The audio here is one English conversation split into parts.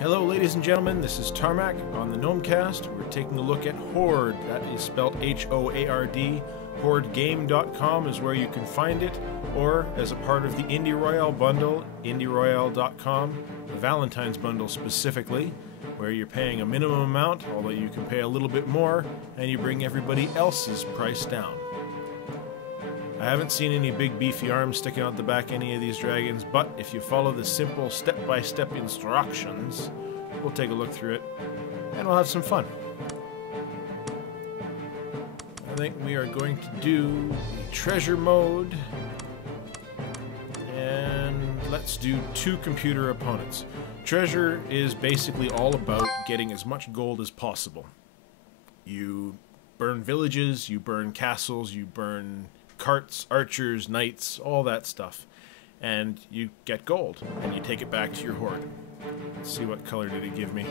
Hello ladies and gentlemen, this is Tarmack on the Gnomecast. We're taking a look at Hoard. That is spelled H-O-A-R-D. HoardGame.com is where you can find it, or as a part of the Indie Royale Bundle, IndieRoyale.com, the Valentine's Bundle specifically, where you're paying a minimum amount, although you can pay a little bit more, and you bring everybody else's price down. I haven't seen any big beefy arms sticking out the back of any of these dragons, but if you follow the simple step-by-step instructions, we'll take a look through it, and we'll have some fun. I think we are going to do the treasure mode, and let's do 2 computer opponents. Treasure is basically all about getting as much gold as possible. You burn villages, you burn castles, you burn carts, archers, knights, all that stuff. And you get gold, and you take it back to your hoard. Let's see, what color did it give me?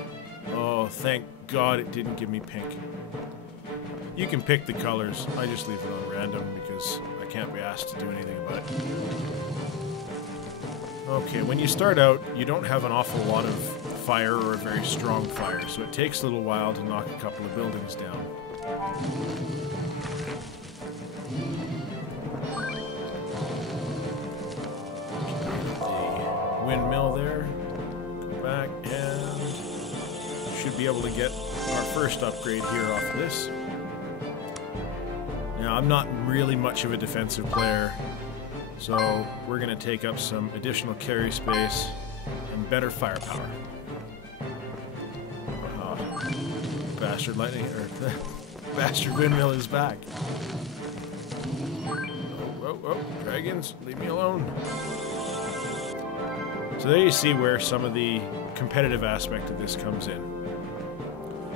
Oh, thank God it didn't give me pink. You can pick the colors. I just leave it on random because I can't be asked to do anything about it. Okay, when you start out, you don't have an awful lot of fire or a very strong fire, so it takes a little while to knock a couple of buildings down. Windmill there, go back, and should be able to get our first upgrade here off of this. Now, I'm not really much of a defensive player, so we're going to take up some additional carry space and better firepower. Bastard lightning, or bastard windmill is back. Oh, dragons, leave me alone. So there you see where some of the competitive aspect of this comes in.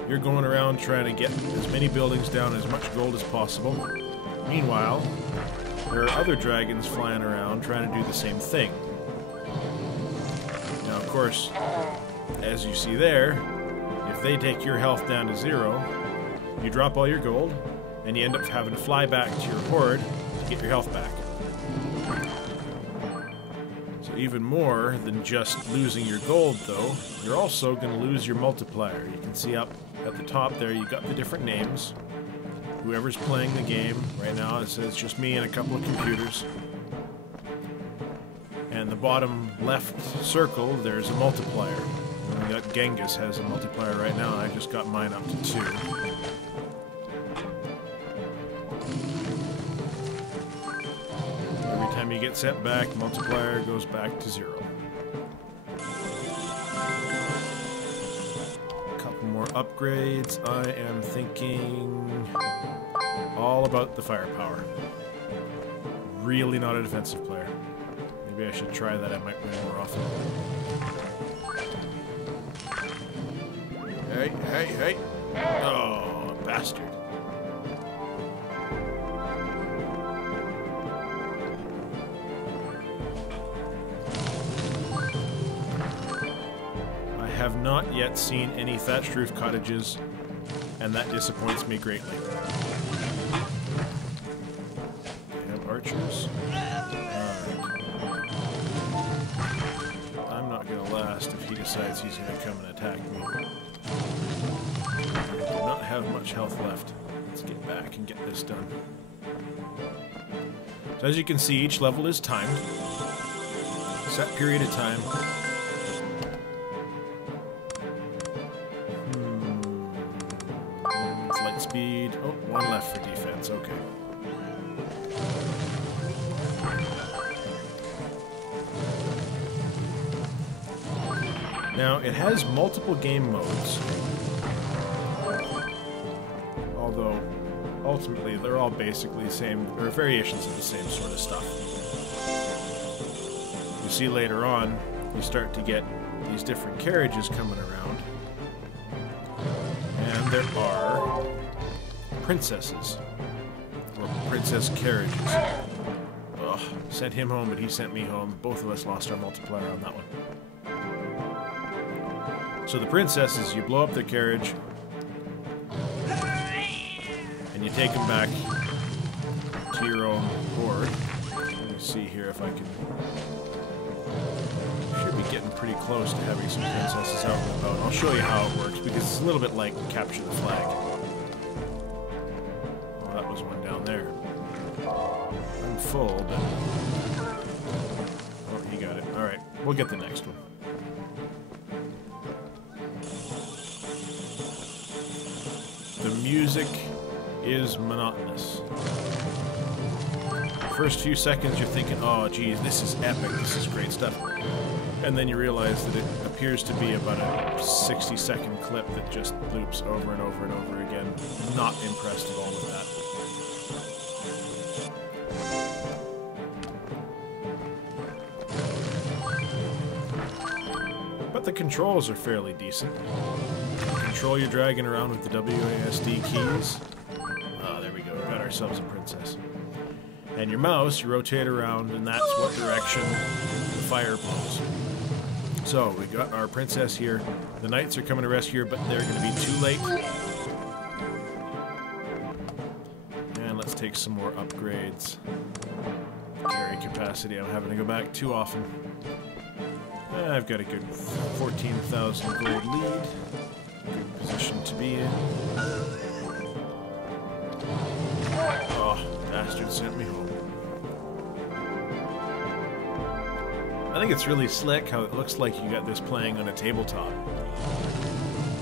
You're going around trying to get as many buildings down, as much gold as possible. Meanwhile, there are other dragons flying around trying to do the same thing. Now, of course, as you see there, if they take your health down to 0, you drop all your gold, and you end up having to fly back to your hoard to get your health back. Even more than just losing your gold, though, you're also going to lose your multiplier. You can see up at the top there, you got the different names. Whoever's playing the game right now, it says just me and a couple of computers. And the bottom left circle, there's a multiplier. And we got Genghis has a multiplier right now, and I just got mine up to 2. You get sent back, multiplier goes back to 0. A couple more upgrades. I am thinking all about the firepower. Really not a defensive player. Maybe I should try that, I might win more often. Hey! Oh, bastard. Have not yet seen any thatched roof cottages, and that disappoints me greatly. They have archers. I'm not going to last if he decides he's going to come and attack me. I do not have much health left. Let's get back and get this done. So as you can see, each level is timed. Set period of time. Speed. Oh, 1 left for defense. Okay. Now, it has multiple game modes. Although, ultimately, they're all basically the same, or variations of the same sort of stuff. You see later on, you start to get these different carriages coming around. And there are princesses, or princess carriages. Ugh, sent him home, but he sent me home. Both of us lost our multiplier on that one. So the princesses, you blow up their carriage, and you take them back to your own hoard. Let me see here if I can... Should be getting pretty close to having some princesses out and about. I'll show you how it works, because it's a little bit like capture the flag. Oh, that was one down there. I'm full, but... Oh, he got it. Alright, we'll get the next one. The music is monotonous. First few seconds you're thinking, oh geez, this is epic, this is great stuff. And then you realize that it appears to be about a 60-second clip that just loops over and over and over again. Not impressed at all with that. But the controls are fairly decent. Control your dragon around with the WASD keys. Ah, there we go, we got ourselves a princess. And your mouse, you rotate around, and that's what direction the fire blows. So, we got our princess here. The knights are coming to rescue her, but they're going to be too late. And let's take some more upgrades. Carry capacity, I'm having to go back too often. I've got a good 14,000 gold lead. Good position to be in. Oh, bastard sent me home. I think it's really slick how it looks like you got this playing on a tabletop.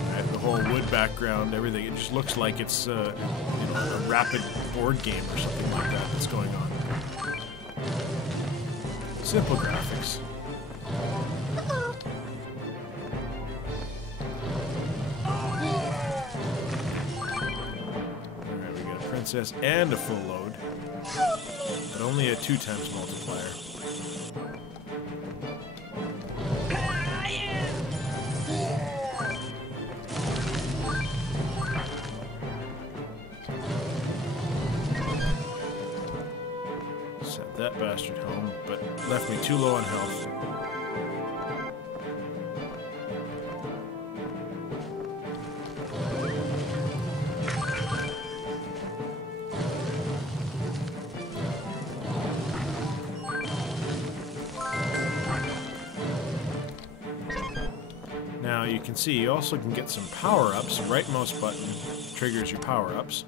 Right, the whole wood background, everything, it just looks like it's you know, a rapid board game or something like that that's going on. Simple graphics. Alright, we got a princess and a full load, but only a 2x multiplier. Set that bastard home, but left me too low on health. Now you can see you also can get some power-ups. Right mouse button triggers your power-ups.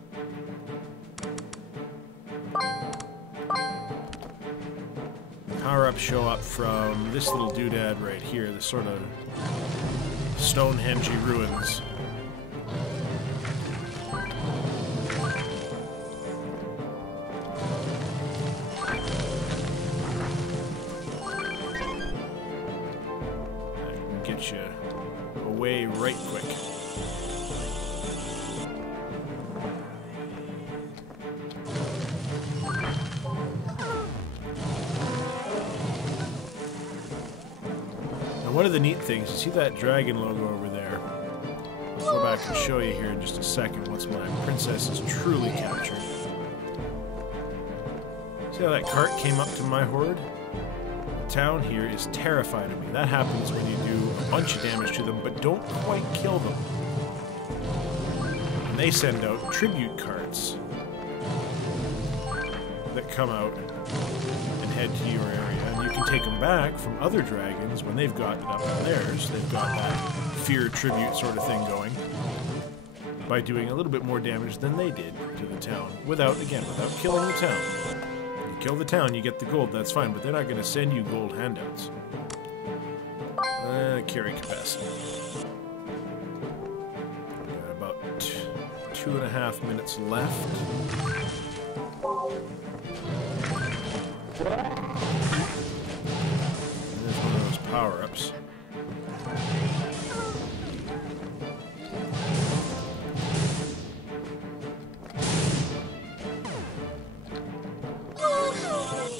Power-ups show up from this little doodad right here, this sort of Stonehenge ruins. That can get you away right quick. One of the neat things, you see that dragon logo over there? I'll go back and show you here in just a second once my princess is truly captured. See how that cart came up to my horde? The town here is terrified of me. That happens when you do a bunch of damage to them, but don't quite kill them. And they send out tribute carts that come out and head to your area. And you can take them back from other dragons when they've got it up on theirs. They've got that fear tribute sort of thing going by doing a little bit more damage than they did to the town. Without killing the town. You kill the town, you get the gold, that's fine, but they're not going to send you gold handouts. Carry capacity. Got about 2.5 minutes left. There's one of those power-ups.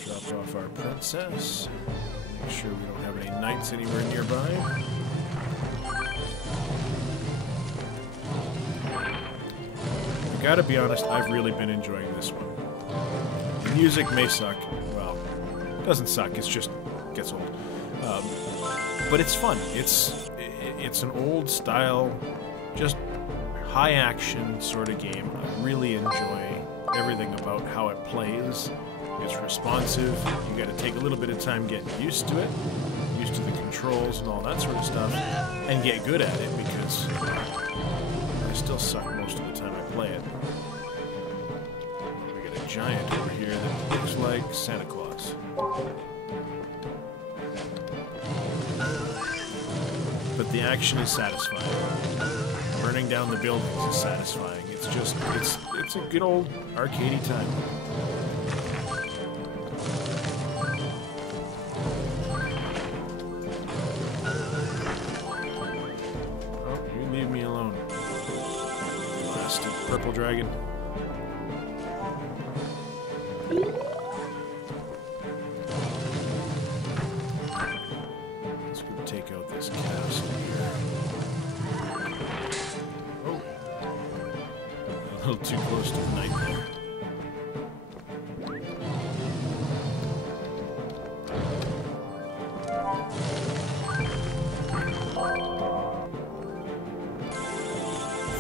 Drop off our princess. Make sure we don't have any knights anywhere nearby. I gotta be honest, I've really been enjoying this one. The music may suck. Well, it doesn't suck, it's just gets old. But it's fun. It's an old style, just high action sort of game. I really enjoy everything about how it plays. It's responsive. You got to take a little bit of time getting used to it, used to the controls and all that sort of stuff, and get good at it, because I still suck most of the time I play it. We got a giant over here that looks like Santa Claus. But the action is satisfying. Burning down the buildings is satisfying. It's just, it's a good old arcadey time. Oh, you leave me alone. Blasted purple dragon. Let's go take out this castle here. Oh. A little too close to the nightmare.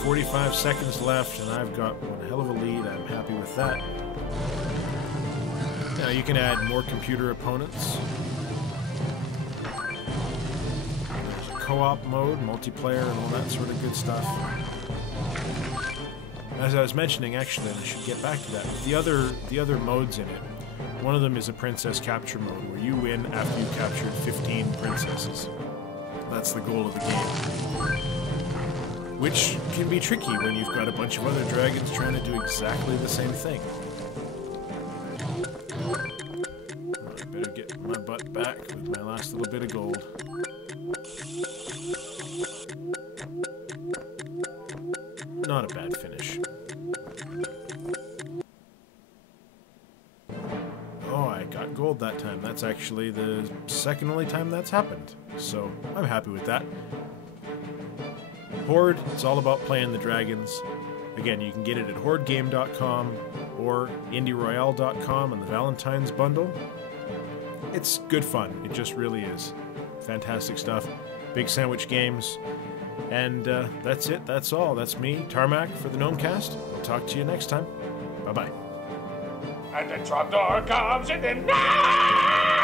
"45 seconds left, and I've got one hell of a lead. I'm happy with that. Now you can add more computer opponents. There's a co-op mode, multiplayer, and all that sort of good stuff. As I was mentioning, actually, and I should get back to that, the other modes in it, one of them is a princess capture mode, where you win after you've captured 15 princesses. That's the goal of the game. Which can be tricky when you've got a bunch of other dragons trying to do exactly the same thing. I better get my butt back with my last little bit of gold. Not a bad finish. Oh, I got gold that time. That's actually the second only time that's happened. So, I'm happy with that. Hoard, it's all about playing the dragons. Again, you can get it at hoardgame.com or indieroyale.com on the Valentine's Bundle. It's good fun. It just really is. Fantastic stuff. Big sandwich games. And that's it. That's all. That's me, Tarmack, for the Gnomecast. I'll talk to you next time. Bye-bye. And the trapdoor comes in the night!